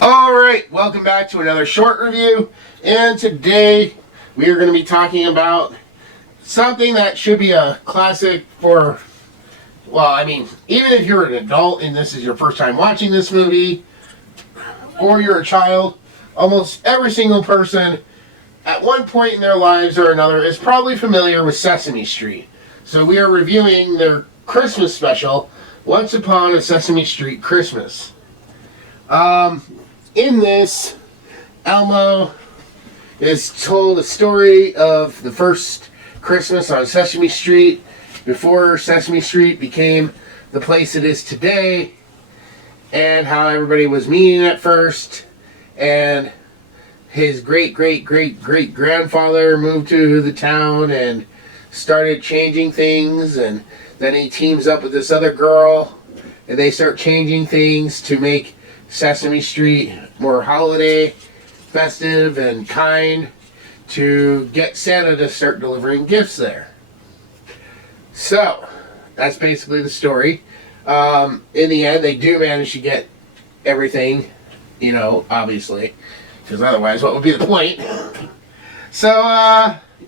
Alright, welcome back to another short review, and today we are going to be talking about something that should be a classic for, well, I mean, even if you're an adult and this is your first time watching this movie, or you're a child, almost every single person at one point in their lives or another is probably familiar with Sesame Street. So we are reviewing their Christmas special, Once Upon a Sesame Street Christmas. In this, Elmo is told a story of the first Christmas on Sesame Street before Sesame Street became the place it is today, and how everybody was mean at first, and his great-great-great-great-grandfather moved to the town and started changing things, and then he teams up with this other girl, and they start changing things to make Sesame Street more holiday, festive, and kind, to get Santa to start delivering gifts there. So, that's basically the story. In the end, they do manage to get everything, you know, obviously, because otherwise, what would be the point? So,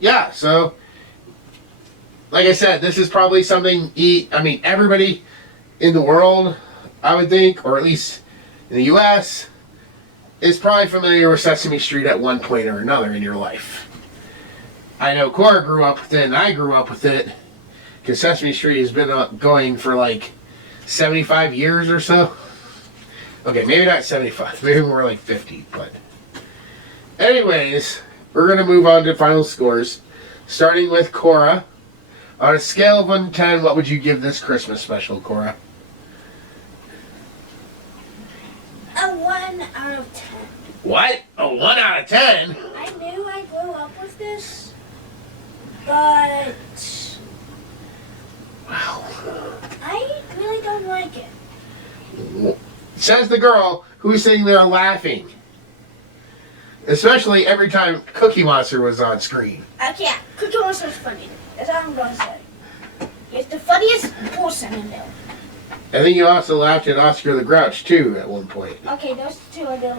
yeah, so, like I said, this is probably something, I mean, everybody in the world, I would think, or at least in the U.S., is probably familiar with Sesame Street at one point or another in your life. I know Cora grew up with it, and I grew up with it, because Sesame Street has been going for like 75 years or so. Okay, maybe not 75, maybe more like 50, but anyways, we're going to move on to final scores, starting with Cora. On a scale of 1 to 10, what would you give this Christmas special, Cora? A 1 out of 10. What? A 1 out of 10? I knew I grew up with this, but Wow. I really don't like it. Says the girl who's sitting there laughing. Especially every time Cookie Monster was on screen. Okay, Cookie Monster's funny. That's all I'm going to say. He's the funniest person in there. I think you also laughed at Oscar the Grouch, too, at one point. Okay, those two are the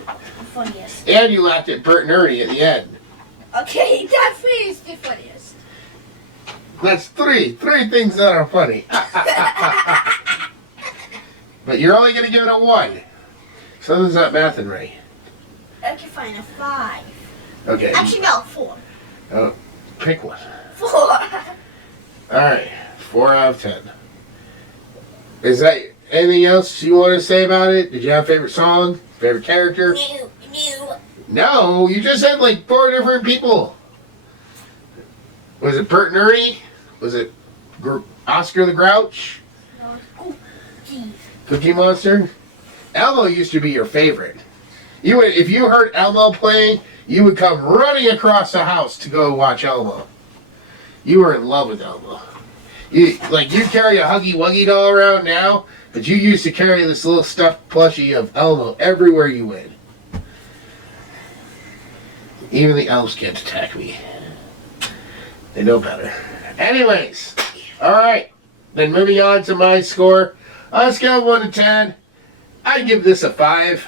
funniest. And you laughed at Bert and Ernie at the end. Okay, that is the funniest. That's three things that are funny. But you're only going to give it a 1. Something's not mathing right. Okay, fine, a 5. Okay. Actually, no, 4. Oh, pick one. 4. Alright, 4 out of 10. Is that anything else you want to say about it? Did you have a favorite song? Favorite character? No. No, you just said like 4 different people. Was it Bert and Ernie? Was it Oscar the Grouch? No, Cookie Monster? Elmo used to be your favorite. You would, if you heard Elmo playing, you would come running across the house to go watch Elmo. You were in love with Elmo. You carry a Huggy Wuggy doll around now, but you used to carry this little stuffed plushie of Elmo everywhere you went. Even the elves can't attack me. They know better. Anyways, alright. Then moving on to my score. On a scale of 1 to 10, I'd give this a 5.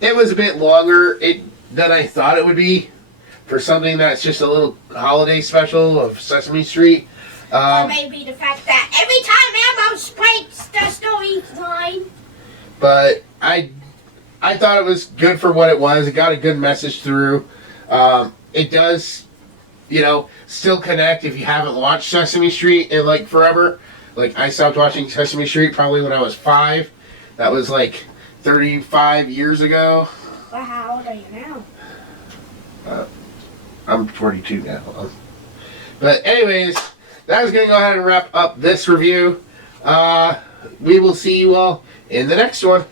It was a bit longer. than I thought it would be for something that's just a little holiday special of Sesame Street. Or maybe the fact that every time Elmo breaks the story line. But I thought it was good for what it was. It got a good message through. It does, still connect if you haven't watched Sesame Street in like forever. Like I stopped watching Sesame Street probably when I was 5. That was like 35 years ago. Well, how old are you now? I'm 42 now. But anyways, that was going to go ahead and wrap up this review. We will see you all in the next one.